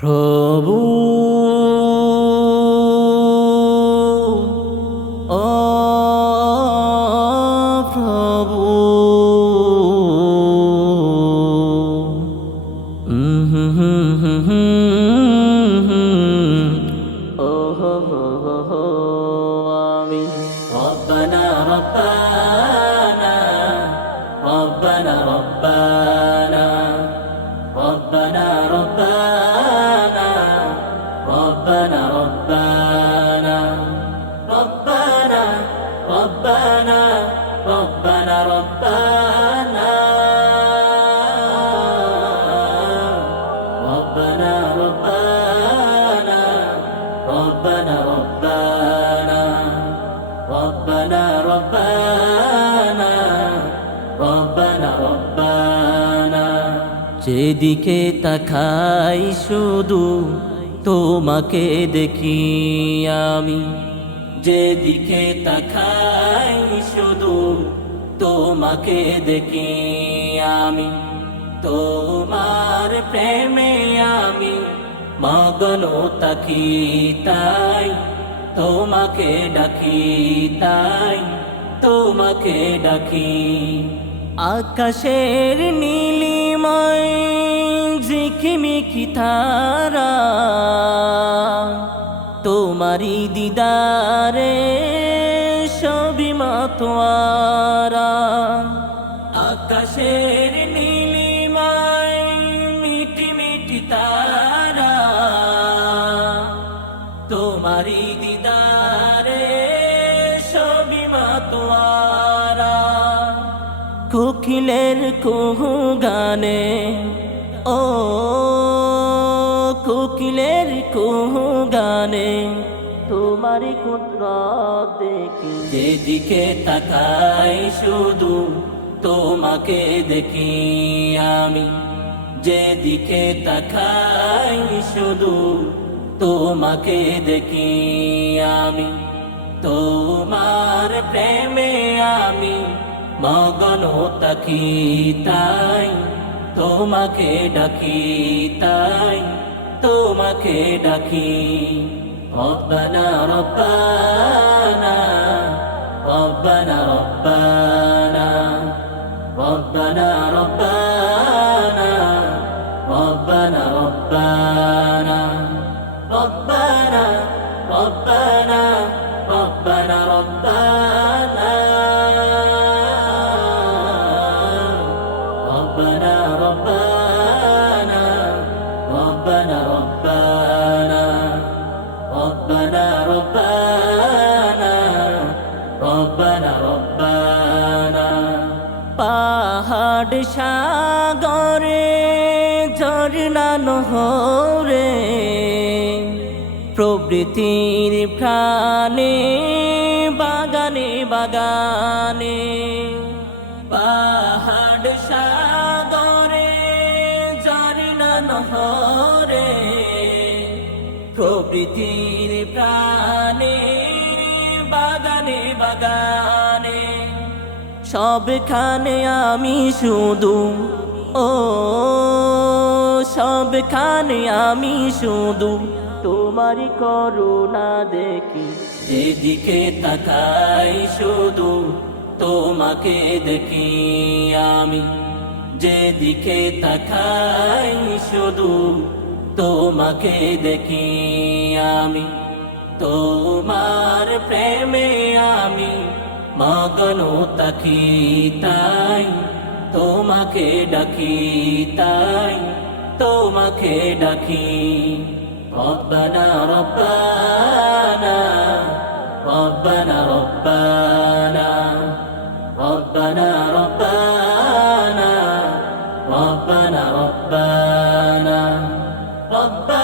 প্রভু ও প্রভু ও হো হো হো হো আমি রব্বানা রব্বানা রব্বানা রব্বানা ربنا ربنا ربنا ربنا ربنا ربنا ربنا ربنا ربنا ربنا ربنا ربنا ربنا ربنا ربنا ربنا যেদিকে তাকাই শুধু তোমাকে দেখি আমি, যেদিকে তাকাই শুধু তোমাকে দেখি আমি, তোমার প্রেমে আমি মগ্ন থাকি তাই তোমাকে ডাকি, তাই তোমাকে ডাকি। আকাশের নীলিময় ঝিকিমিকি তারা তোমারি দিদারে সবই মাতোয়ারা। আকাশের নীলিময় মিটি মিটি তারা তোমারি দিদারে সবই মাতোয়ারা। কোকিলের কুহু গানে ও কোকিলের কুহু গানে তোমার কুদরত দেখি, যেদিকে তাকাই শুধু তোমাকে দেখি আমি, যেদিকে তাকাই শুধু তোমাকে দেখি আমি, তোমার প্রেমে আমি মগ্ন থাকি তাই তোমাকে ডাকি, তাই তোমাকে ডাকি। রব্বানা রব্বানা রব্বানা রব্বানা রব্বানা রব্বানা রব্বানা রব্বানা রব্বানা রব্বানা রব্বানা রব্বানা ربنا ربنا ربنا ربنا ربنا ربنا ربنا ربنا পাহাড় সাগরে ঝরনা নহরে প্রবৃতির প্রাণে বাগানে বাগানে। পাহাড় সাগরে ঝরনা নহরে প্রবৃতির প্রাণে বাগানে বাগানে। সবখানে আমি শুধু ও সবখানে আমি শুধু তোমারই করুণা দেখি, যেদিকে তাকাই শুধু তোমাকে দেখি আমি, যেদিকে তাকাই শুধু তোমাকে দেখি আমি, তোমার প্রেমে আমি মগ্ন থাকি তাই তোমাকে ডাকি, তাই তোমাকে ডাকি। রব্বানা রব্বানা রব্বানা রব্বানা ربنا ربنا ربنا ربنا ربنا